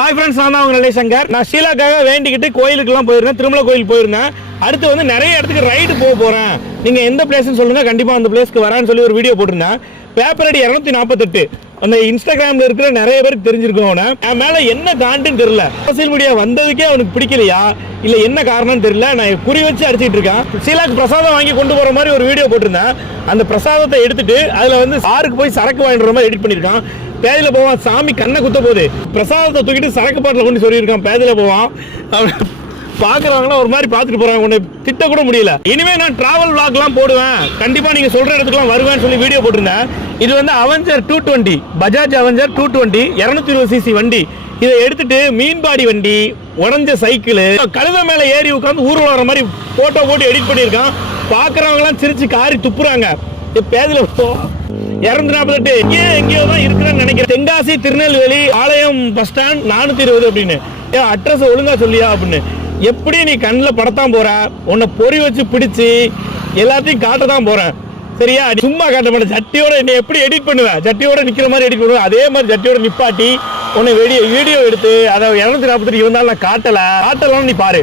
Hi friends நான் தான் அவங்க நிலை சங்கர் நான் ஷீலாக்காக வேண்டிக்கிட்டு கோயிலுக்குலாம் போயிருந்தேன். திருமலை கோயில் போயிருந்தேன். அடுத்து வந்து நிறைய இடத்துக்கு ரைடு போக போகிறேன் நீங்கள் எந்த பிளேஸ்னு சொல்லுங்கள் கண்டிப்பாக அந்த பிளேஸ்க்கு வரேன்னு சொல்லி ஒரு வீடியோ போட்டிருந்தேன். பேப்பர் அடி இரநூத்தி நாற்பத்தெட்டு. அந்த இன்ஸ்டாகிராமில் இருக்கிற நிறைய பேருக்கு தெரிஞ்சிருக்கும் அவனை. என் மேலே என்ன காண்டுன்னு தெரியல. சோசியல் மீடியா வந்ததுக்கே அவனுக்கு பிடிக்கலையா? இல்லை என்ன காரணம்னு தெரியல. நான் குறி வச்சு அடிச்சிட்டு இருக்கேன். ஷீலாக்கு பிரசாதம் வாங்கி கொண்டு போகிற மாதிரி ஒரு வீடியோ போட்டிருந்தேன். அந்த பிரசாதத்தை எடுத்துட்டு அதில் வந்து சாருக்கு போய் சரக்கு வாங்கிடுற மாதிரி எடிட் பண்ணியிருக்கான். பேதியில போவான். சாமி கண்ணை குத்த போகுது. பிரசாதத்தை தூக்கிட்டு சரக்கு பாட்டில் கொண்டு சொல்லியிருக்கான். பேதியில போவான். அவன் பார்க்குறவங்களாம் ஒரு மாதிரி பார்த்துட்டு போறாங்க. உன்னை திட்ட கூட முடியல. இனிமே நான் டிராவல் vlogலாம் போடுவேன். கண்டிப்பா நீங்க சொல்ற இடத்துக்குலாம் வருவேன்னு சொல்லி வீடியோ போட்டிருந்தேன். இது வந்து Avenger two twenty Bajaj Avenger two twenty இரநூத்தி இருபது சிசி வண்டி. இதை எடுத்துட்டு மீன்பாடி வண்டி உடஞ்ச சைக்கிள் கழுத மேல ஏறி உட்காந்து ஊர்வலம் வர மாதிரி போட்டோ போட்டு எடிட் பண்ணியிருக்கான். பார்க்குறவங்களாம் சிரிச்சு காரி துப்புறாங்க. இது பேதில போ. இரநூத்தி நாற்பத்தெட்டு எங்கேயோ எங்கேயோ தான் இருக்கிறேன்னு நினைக்கிறேன். தென்காசி திருநெல்வேலி ஆலயம் பஸ் ஸ்டாண்ட் நானூத்தி இருபது அப்படின்னு. ஏன் அட்ரஸ் ஒழுங்கா சொல்லியா அப்படின்னு. எப்படி நீ கண்ணில் படத்தான் போற? உன்னை பொறி வச்சு பிடிச்சி எல்லாத்தையும் காட்ட தான் போறேன் சரியா? நீ சும்மா காட்ட மாட்டேன் சட்டியோட என்னை எப்படி எடிட் பண்ணுவேன் சட்டியோட நிற்கிற மாதிரி எடிட் பண்ணுவேன் அதே மாதிரி சட்டியோட நிப்பாட்டி உன்னை வீடியோ வீடியோ எடுத்து அதை இரநூத்தி நாற்பத்தி இருந்தாலும் நான் காட்டலை. காட்டலாம்னு நீ பாரு.